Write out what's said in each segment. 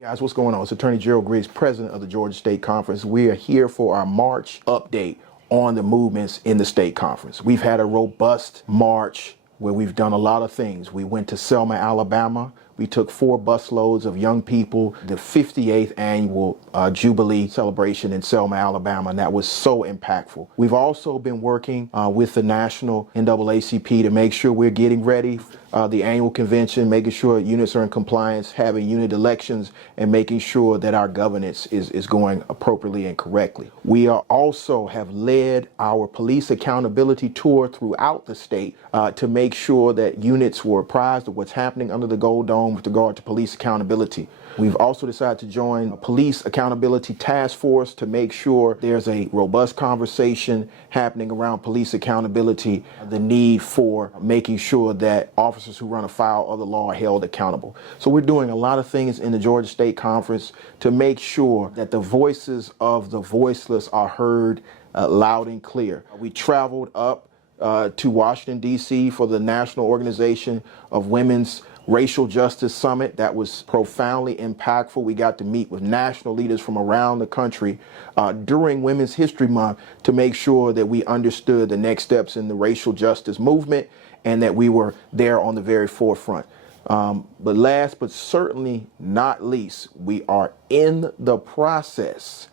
Guys, what's going on? It's Attorney Gerald Griggs, president of the Georgia State Conference. We are here for our March update on the movements in the state conference. We've had a robust March where we've done a lot of things. We went to Selma, Alabama. We took 4 busloads of young people, the 58th annual Jubilee celebration in Selma, Alabama, and that was so impactful. We've also been working with the national NAACP to make sure we're getting ready the annual convention, making sure units are in compliance, having unit elections, and making sure that our governance is going appropriately and correctly. We are also have led our police accountability tour throughout the state to make sure that units were apprised of what's happening under the Gold Dome with regard to police accountability. We've also decided to join a police accountability task force to make sure there's a robust conversation happening around police accountability, the need for making sure that officers who run afoul of the law are held accountable. So we're doing a lot of things in the Georgia State Conference to make sure that the voices of the voiceless are heard loud and clear. We traveled up to Washington, D.C. for the National Organization of Women's Racial Justice Summit. That was profoundly impactful. We got to meet with national leaders from around the country during Women's History Month to make sure that we understood the next steps in the racial justice movement and that we were there on the very forefront. But last but certainly not least, we are in the process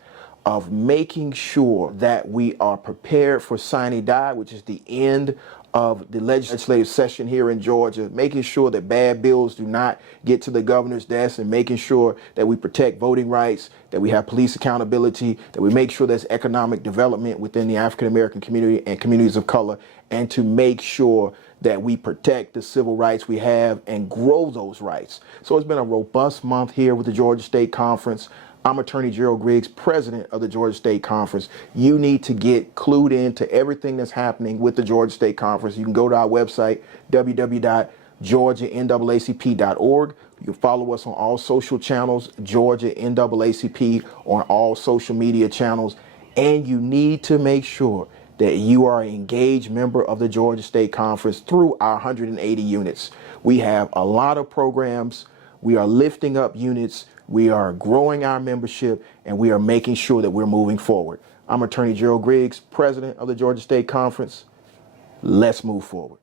of making sure that we are prepared for sine die, which is the end of the legislative session here in Georgia, making sure that bad bills do not get to the governor's desk and making sure that we protect voting rights, that we have police accountability, that we make sure there's economic development within the African-American community and communities of color, and to make sure that we protect the civil rights we have and grow those rights. So it's been a robust month here with the Georgia State Conference. I'm Attorney Gerald Griggs, president of the Georgia State Conference. You need to get clued in to everything that's happening with the Georgia State Conference. You can go to our website, www.georgianaacp.org. You can follow us on all social channels, Georgia NAACP, on all social media channels. And you need to make sure that you are an engaged member of the Georgia State Conference through our 180 units. We have a lot of programs. We are lifting up units. We are growing our membership, and we are making sure that we're moving forward. I'm Attorney Gerald Griggs, president of the Georgia State Conference. Let's move forward.